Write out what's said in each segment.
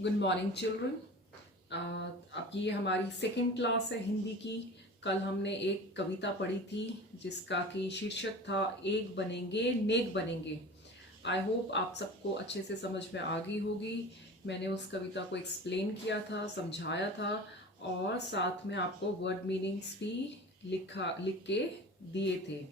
Good morning children. अब ये हमारी सेकंड क्लास है हिंदी की। कल हमने एक कविता पढ़ी थी जिसका कि शीर्षक था एक बनेंगे नेक बनेंगे। आई होप आप सबको अच्छे से समझ में आ गई होगी। मैंने उस कविता को एक्सप्लेन किया था, समझाया था और साथ में आपको वर्ड मीनिंग्स भी लिख के दिए थे।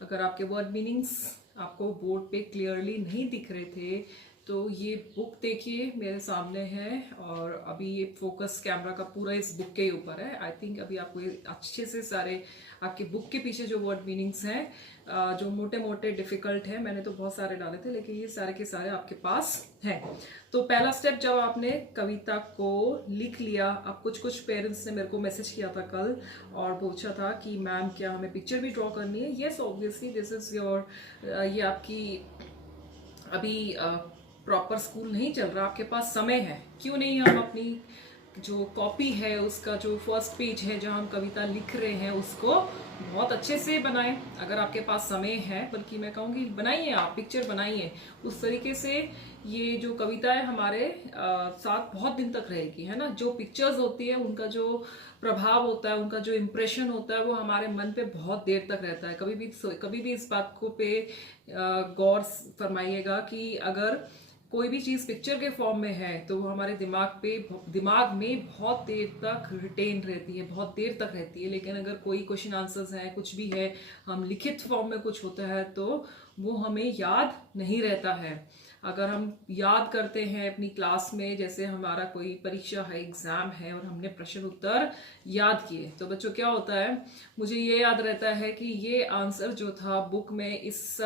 अगर आपके वर्ड मीनिंग्स आपको बोर्ड पे क्लियरली नहीं दिख रहे थे तो ये बुक देखिए मेरे सामने है और अभी ये फोकस कैमरा का पूरा इस बुक के ऊपर है। आई थिंक अभी आपको ये अच्छे से सारे आपके बुक के पीछे जो वर्ड मीनिंग्स हैं जो मोटे मोटे डिफिकल्ट है, मैंने तो बहुत सारे डाले थे लेकिन ये सारे के सारे आपके पास हैं। तो पहला स्टेप, जब आपने कविता को लिख लिया, अब कुछ पेरेंट्स ने मेरे को मैसेज किया था कल और पूछा था कि मैम क्या हमें पिक्चर भी ड्रॉ करनी है। Yes obviously this is your, ये आपकी अभी प्रॉपर स्कूल नहीं चल रहा, आपके पास समय है, क्यों नहीं हम अपनी जो कॉपी है उसका जो फर्स्ट पेज है जहां हम कविता लिख रहे हैं उसको बहुत अच्छे से बनाएं। अगर आपके पास समय है, बल्कि मैं कहूँगी बनाइए, आप पिक्चर बनाइए उस तरीके से। ये जो कविता है हमारे साथ बहुत दिन तक रहेगी, है ना। जो पिक्चर्स होती है उनका जो प्रभाव होता है, उनका जो इम्प्रेशन होता है वो हमारे मन पे बहुत देर तक रहता है। कभी भी इस बात को पे गौर फरमाइएगा कि अगर कोई भी चीज पिक्चर के फॉर्म में है तो वो हमारे दिमाग में बहुत देर तक रिटेन रहती है, बहुत देर तक रहती है। लेकिन अगर कोई क्वेश्चन आंसर्स है, कुछ भी है, हम लिखित फॉर्म में कुछ होता है तो वो हमें याद नहीं रहता है। अगर हम याद करते हैं अपनी क्लास में, जैसे हमारा कोई परीक्षा है, एग्जाम है और हमने प्रश्न उत्तर याद किए, तो बच्चों क्या होता है, मुझे ये याद रहता है कि ये आंसर जो था बुक में इस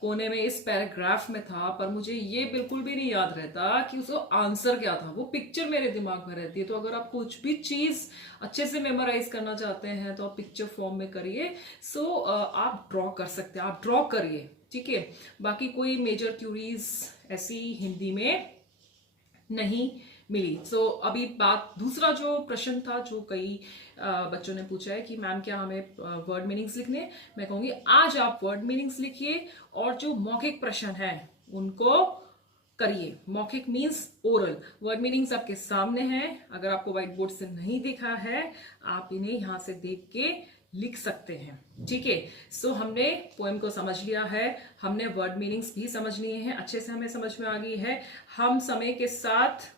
कोने में इस पैराग्राफ में था, पर मुझे ये बिल्कुल भी नहीं याद रहता कि उसका आंसर क्या था। वो पिक्चर मेरे दिमाग में रहती है। तो अगर आप कुछ भी चीज अच्छे से मेमोराइज करना चाहते हैं तो आप पिक्चर फॉर्म में करिए। सो आप ड्रॉ कर सकते हैं, आप ड्रॉ करिए, ठीक है। बाकी कोई मेजर क्यूरीज ऐसी हिंदी में नहीं मिली। सो अभी बात, दूसरा जो प्रश्न था जो कई बच्चों ने पूछा है कि मैम क्या हमें वर्ड मीनिंग्स लिखने, मैं कहूंगी आज आप वर्ड मीनिंग्स लिखिए और जो मौखिक प्रश्न है उनको करिए। मौखिक मीन्स ओरल। वर्ड मीनिंग्स आपके सामने हैं, अगर आपको व्हाइट बोर्ड से नहीं दिखा है आप इन्हें यहां से देख के लिख सकते हैं, ठीक है। सो हमने पोएम को समझ लिया है, हमने वर्ड मीनिंग्स भी समझ लिए हैं, अच्छे से हमें समझ में आ गई है। हम समय के साथ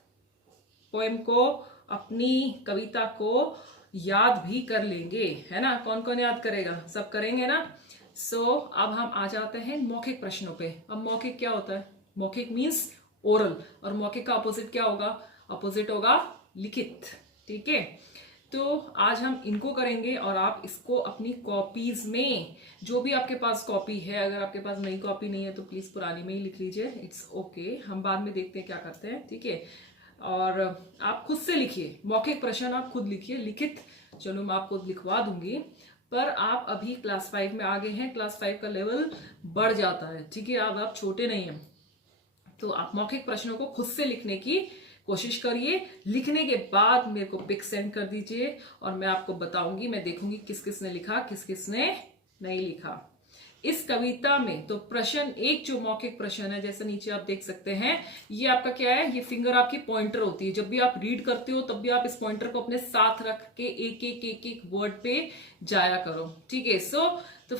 पोएम को, अपनी कविता को याद भी कर लेंगे, है ना। कौन कौन याद करेगा, सब करेंगे ना। सो अब हम आ जाते हैं मौखिक प्रश्नों पे। अब मौखिक क्या होता है, मौखिक मीन्स ओरल, और मौखिक का अपोजिट क्या होगा, अपोजिट होगा लिखित, ठीक है। तो आज हम इनको करेंगे और आप इसको अपनी कॉपीज में, जो भी आपके पास कॉपी है, अगर आपके पास नई कॉपी नहीं है तो प्लीज पुरानी में ही लिख लीजिए, इट्स ओके। हम बाद में देखते हैं क्या करते हैं, ठीक है। और आप खुद से लिखिए, मौखिक प्रश्न आप खुद लिखिए, लिखित चलो मैं आपको लिखवा दूंगी, पर आप अभी क्लास 5 में आ गए हैं, क्लास 5 का लेवल बढ़ जाता है, ठीक है। अब आप छोटे नहीं हैं, तो आप मौखिक प्रश्नों को खुद से लिखने की कोशिश करिए। लिखने के बाद मेरे को पिक सेंड कर दीजिए और मैं आपको बताऊंगी, मैं देखूंगी किस किस ने लिखा, किस किस ने नहीं लिखा इस कविता में। तो प्रश्न एक जो मौखिक प्रश्न है, जैसे नीचे आप देख सकते हैं, ये आपका क्या है, ये फिंगर आपकी पॉइंटर होती है। जब भी आप रीड करते हो तब भी आप इस पॉइंटर को अपने साथ रख के एक वर्ड पे जाया करो, ठीक है। सो तो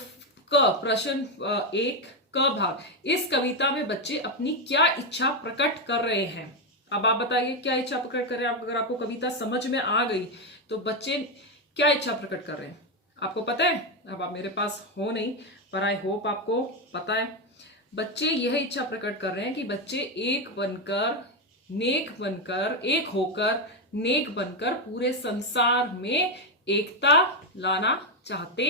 प्रश्न एक क भाग, इस कविता में बच्चे अपनी क्या इच्छा प्रकट कर रहे हैं। अब आप बताइए क्या इच्छा प्रकट कर रहे हैं। अगर आपको कविता समझ में आ गई तो बच्चे क्या इच्छा प्रकट कर रहे हैं आपको पता है। अब आप मेरे पास हो नहीं, पर आई होप आपको पता है। बच्चे यह इच्छा प्रकट कर रहे हैं कि बच्चे एक बनकर, नेक बनकर, एक होकर, नेक बनकर पूरे संसार में एकता लाना चाहते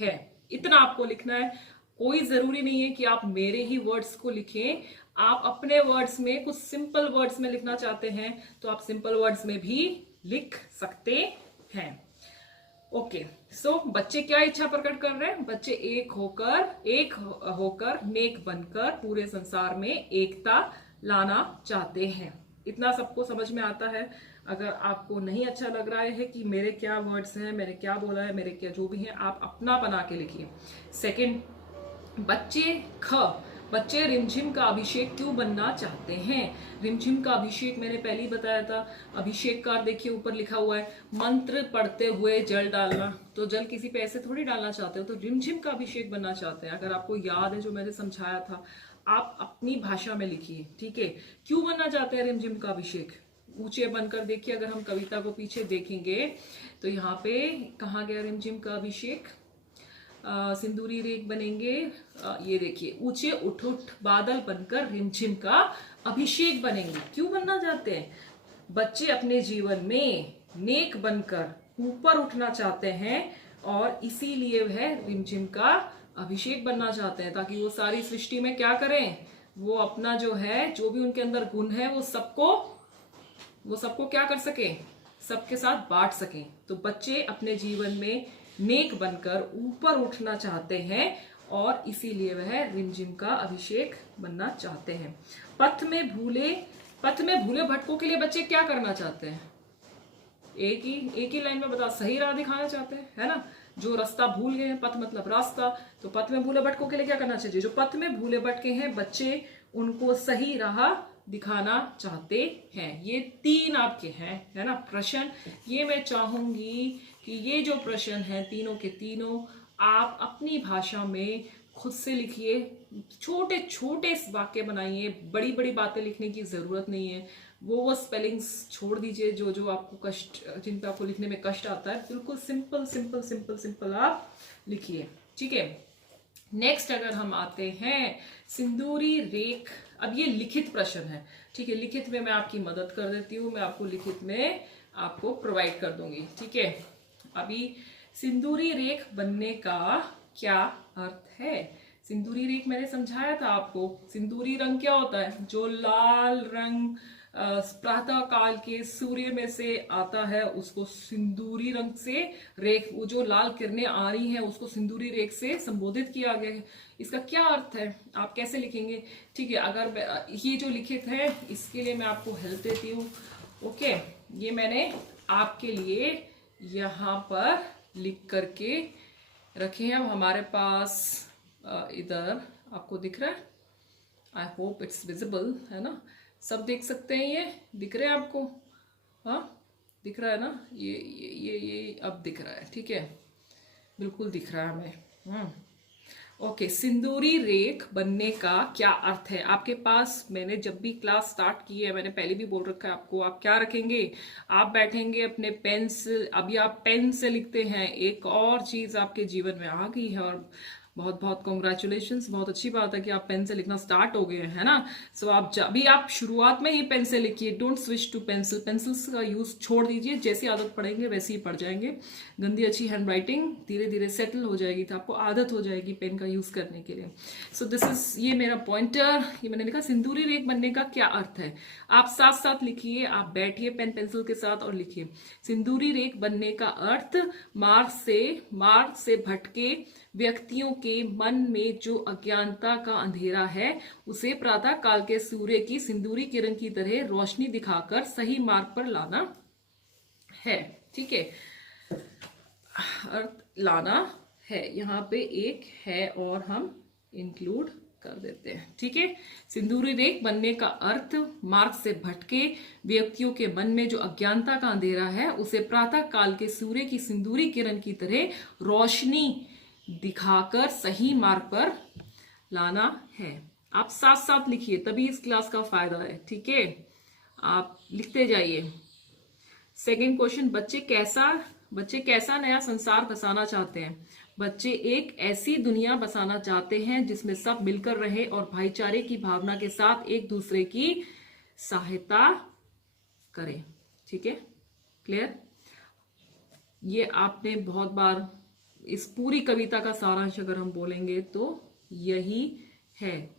हैं। इतना आपको लिखना है। कोई जरूरी नहीं है कि आप मेरे ही वर्ड्स को लिखें, आप अपने वर्ड्स में, कुछ सिंपल वर्ड्स में लिखना चाहते हैं तो आप सिंपल वर्ड्स में भी लिख सकते हैं। ओके, सो बच्चे क्या इच्छा प्रकट कर रहे हैं, बच्चे एक होकर नेक बनकर पूरे संसार में एकता लाना चाहते हैं। इतना सबको समझ में आता है। अगर आपको नहीं अच्छा लग रहा है कि मेरे क्या वर्ड्स हैं, मैंने क्या बोला है, मेरे क्या जो भी है, आप अपना बना के लिखिए। सेकंड, बच्चे ख, बच्चे रिमझिम का अभिषेक क्यों बनना चाहते हैं? रिमझिम का अभिषेक मैंने पहले ही बताया था। अभिषेक का देखिए ऊपर लिखा हुआ है मंत्र पढ़ते हुए जल डालना, तो जल किसी पे ऐसे थोड़ी डालना चाहते हो, तो रिमझिम का अभिषेक बनना चाहते हैं। अगर आपको याद है जो मैंने समझाया था, आप अपनी भाषा में लिखिए, ठीक है। क्यों बनना चाहते हैं रिमझिम का अभिषेक? ऊंचे बनकर देखिए, अगर हम कविता को पीछे देखेंगे तो यहाँ पे कहाँ गया रिमझिम का अभिषेक? सिंदूरी रेख बनेंगे। ये देखिए, ऊंचे उठ उठ बादल बनकर रिमझिम का अभिषेक बनेंगे। क्यों बनना चाहते हैं? बच्चे अपने जीवन में नेक बनकर ऊपर उठना चाहते हैं और इसीलिए वह रिमझिम का अभिषेक बनना चाहते हैं, ताकि वो सारी सृष्टि में क्या करें, वो अपना जो है, जो भी उनके अंदर गुण है, वो सबको क्या कर सके, सबके साथ बांट सकें। तो बच्चे अपने जीवन में नेक बनकर ऊपर उठना चाहते हैं और इसीलिए वह रिमझिम का अभिषेक बनना चाहते हैं। पथ में भूले भटकों के लिए बच्चे क्या करना चाहते हैं? एक ही लाइन में बता, सही राह दिखाना चाहते हैं, है ना। जो रास्ता भूल गए हैं, पथ मतलब रास्ता, तो पथ में भूले भटकों के लिए क्या करना चाहिए? जो पथ में भूले भटके हैं बच्चे, उनको सही राह दिखाना चाहते हैं। ये 3 आपके हैं, है ना, प्रश्न। ये मैं चाहूंगी कि ये जो प्रश्न हैं तीनों के तीनों आप अपनी भाषा में खुद से लिखिए। छोटे छोटे वाक्य बनाइए, बड़ी बड़ी बातें लिखने की जरूरत नहीं है। वो स्पेलिंग्स छोड़ दीजिए जो जो आपको कष्ट, जिन पे आपको लिखने में कष्ट आता है। बिल्कुल सिंपल सिंपल सिंपल सिंपल आप लिखिए, ठीक है। नेक्स्ट अगर हम आते हैं सिंदूरी रेख। अब ये लिखित प्रश्न है, ठीक है। लिखित में मैं आपकी मदद कर देती हूँ, मैं आपको लिखित में आपको प्रोवाइड कर दूंगी, ठीक है। अभी सिंदूरी रेख बनने का क्या अर्थ है? सिंदूरी रेख मैंने समझाया था आपको। सिंदूरी रंग क्या होता है? जो लाल रंग प्रातः काल के सूर्य में से आता है, उसको सिंदूरी रंग से रेख, वो जो लाल किरणें आ रही हैं उसको सिंदूरी रेख से संबोधित किया गया है। इसका क्या अर्थ है, आप कैसे लिखेंगे? ठीक है, अगर ये जो लिखित है इसके लिए मैं आपको हेल्प देती हूँ। ओके, ये मैंने आपके लिए यहाँ पर लिख करके रखे हैं। अब हमारे पास इधर आपको दिख रहा है, आई होप इट्स विजिबल, है ना, सब देख सकते हैं, ये दिख रहे हैं आपको? हाँ, दिख रहा है ना, ये अब दिख रहा है, ठीक है, बिल्कुल दिख रहा है हमें। ओके, सिंदूरी रेख बनने का क्या अर्थ है? आपके पास, मैंने जब भी क्लास स्टार्ट की है, मैंने पहले भी बोल रखा है आपको, आप क्या रखेंगे, आप बैठेंगे अपने पेन से। अभी आप पेन से लिखते हैं, एक और चीज आपके जीवन में आ गई है, और बहुत बहुत कॉन्ग्रेचुलेशंस, बहुत अच्छी बात है कि आप पेन से लिखना स्टार्ट हो गए हैं ना। सो आप अभी आप शुरुआत में ही पेन से लिखिए, don't switch to pencil. Pencils का यूज छोड़ दीजिए, जैसी आदत पड़ेंगे वैसे ही पढ़ जाएंगे। गंदी अच्छी हैंड राइटिंग धीरे धीरे सेटल हो जाएगी, तो आपको आदत हो जाएगी पेन का यूज करने के लिए। सो दिस इज, ये मेरा पॉइंटर, ये मैंने लिखा सिंदूरी रेख बनने का क्या अर्थ है। आप साथ साथ लिखिए, आप बैठिए पेन पेंसिल के साथ और लिखिए। सिंदूरी रेख बनने का अर्थ, मार्ग से भटके व्यक्तियों के मन में जो अज्ञानता का अंधेरा है, उसे प्रातः काल के सूर्य की सिंदूरी किरण की तरह रोशनी दिखाकर सही मार्ग पर लाना है, ठीक है। अर्थ लाना है, यहाँ पे एक है और हम इंक्लूड कर देते हैं, ठीक है। सिंदूरी रेख बनने का अर्थ, मार्ग से भटके व्यक्तियों के मन में जो अज्ञानता का अंधेरा है, उसे प्रातः काल के सूर्य की सिंदूरी किरण की तरह रोशनी दिखाकर सही मार्ग पर लाना है। आप साथ साथ लिखिए, तभी इस क्लास का फायदा है, ठीक है। आप लिखते जाइए। सेकंड क्वेश्चन, बच्चे कैसा नया संसार बसाना चाहते हैं? बच्चे एक ऐसी दुनिया बसाना चाहते हैं जिसमें सब मिलकर रहे और भाईचारे की भावना के साथ एक दूसरे की सहायता करें, ठीक है, क्लियर। ये आपने बहुत बार, इस पूरी कविता का सारांश अगर हम बोलेंगे तो यही है।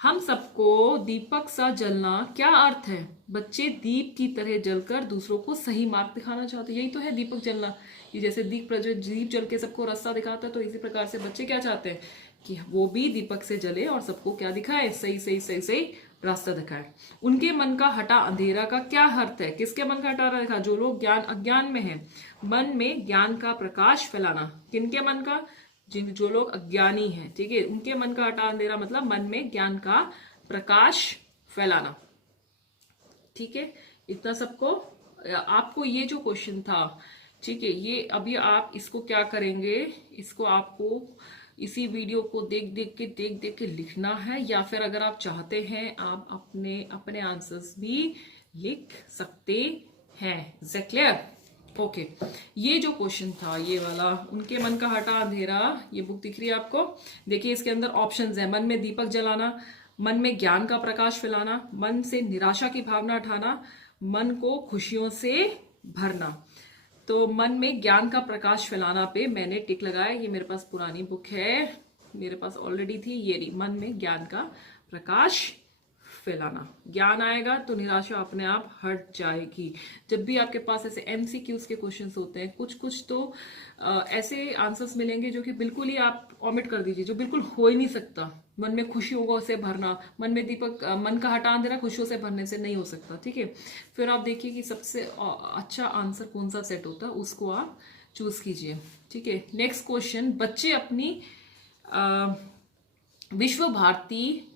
हम सबको दीपक सा जलना, क्या अर्थ है? बच्चे दीप की तरह जलकर दूसरों को सही मार्ग दिखाना चाहते हैं, यही तो है दीपक जलना। ये जैसे दीप जल के सबको रास्ता दिखाता है, तो इसी प्रकार से बच्चे क्या चाहते हैं कि वो भी दीपक से जले और सबको क्या दिखाए, सही सही सही सही रास्ता दिखाए। उनके मन का हटा अंधेरा का क्या अर्थ है? किसके मन का हटा रखा? जो लोग अज्ञान में हैं। मन में ज्ञान का प्रकाश फैलाना, किनके मन का? जो लोग अज्ञानी हैं, ठीक है, उनके मन का हटा अंधेरा मतलब मन में ज्ञान का प्रकाश फैलाना। ठीक है, इतना सबको। आपको ये जो क्वेश्चन था, ठीक है, ये अभी आप इसको क्या करेंगे, इसको आपको इसी वीडियो को देख देख के लिखना है, या फिर अगर आप चाहते हैं आप अपने अपने आंसर्स भी लिख सकते हैं। Is it clear? ओके, ये जो क्वेश्चन था ये वाला, उनके मन का हटा अंधेरा, ये बुक दिख रही है आपको? देखिए इसके अंदर ऑप्शंस है, मन में दीपक जलाना, मन में ज्ञान का प्रकाश फैलाना, मन से निराशा की भावना हटाना, मन को खुशियों से भरना। तो मन में ज्ञान का प्रकाश फैलाना पे मैंने टिक लगाया। ये मेरे पास पुरानी बुक है, मेरे पास ऑलरेडी थी, ये रही, मन में ज्ञान का प्रकाश फैलाना। ज्ञान आएगा तो निराशा अपने आप हट जाएगी। जब भी आपके पास ऐसे एमसीक्यूज के क्वेश्चंस होते हैं, कुछ कुछ तो ऐसे आंसर्स मिलेंगे जो कि बिल्कुल ही आप ऑमिट कर दीजिए, जो बिल्कुल हो ही नहीं सकता। मन में खुशियों से भरना, मन में दीपक, मन का हटा अंधेरा खुशियों से भरने से नहीं हो सकता। ठीक है, फिर आप देखिए कि सबसे अच्छा आंसर कौन सा सेट होता है, उसको आप चूज कीजिए। ठीक है, नेक्स्ट क्वेश्चन, बच्चे अपनी विश्व भारती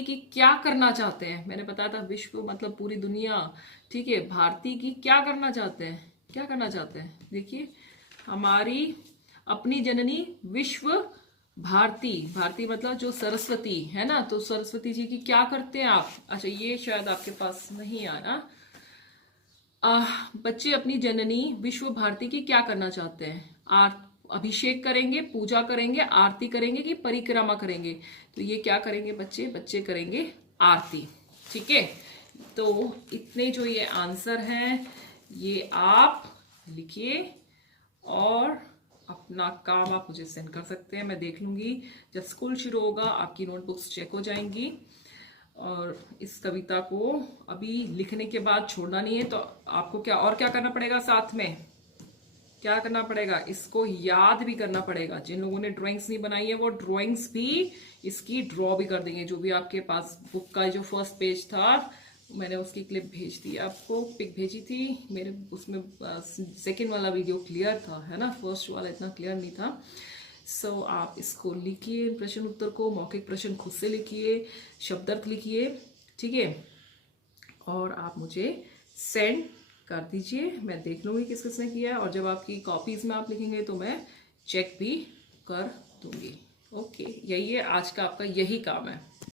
की क्या करना चाहते हैं? मैंने बताया था विश्व मतलब पूरी दुनिया। ठीक है, भारती की क्या करना चाहते हैं, क्या करना चाहते हैं? देखिए, हमारी अपनी जननी विश्व भारती, भारती मतलब जो सरस्वती है ना, तो सरस्वती जी की क्या करते हैं आप? अच्छा, ये शायद आपके पास नहीं आया। बच्चे अपनी जननी विश्व भारती की क्या करना चाहते हैं? अभिषेक करेंगे, पूजा करेंगे, आरती करेंगे कि परिक्रमा करेंगे? तो ये क्या करेंगे बच्चे? बच्चे करेंगे आरती। ठीक है, तो इतने जो ये आंसर हैं ये आप लिखिए और अपना काम आप मुझे सेंड कर सकते हैं, मैं देख लूंगी। जब स्कूल शुरू होगा आपकी नोटबुक्स चेक हो जाएंगी। और इस कविता को अभी लिखने के बाद छोड़ना नहीं है, तो आपको क्या करना पड़ेगा? साथ में क्या करना पड़ेगा? इसको याद भी करना पड़ेगा। जिन लोगों ने ड्राइंग्स नहीं बनाई है वो ड्राइंग्स भी इसकी ड्रॉ भी कर देंगे। जो भी आपके पास बुक का जो फर्स्ट पेज था, मैंने उसकी क्लिप भेज दी आपको, पिक भेजी थी मेरे, उसमें सेकंड वाला वीडियो क्लियर था, है ना, फर्स्ट वाला इतना क्लियर नहीं था। सो आप इसको लिखिए, प्रश्न उत्तर को, मौखिक प्रश्न खुद से लिखिए, शब्दार्थ लिखिए। ठीक है, और आप मुझे सेंड कर दीजिए, मैं देख लूंगी किस किसने किया है, और जब आपकी कॉपीज में आप लिखेंगे तो मैं चेक भी कर दूंगी। ओके, यही है आज का आपका, यही काम है।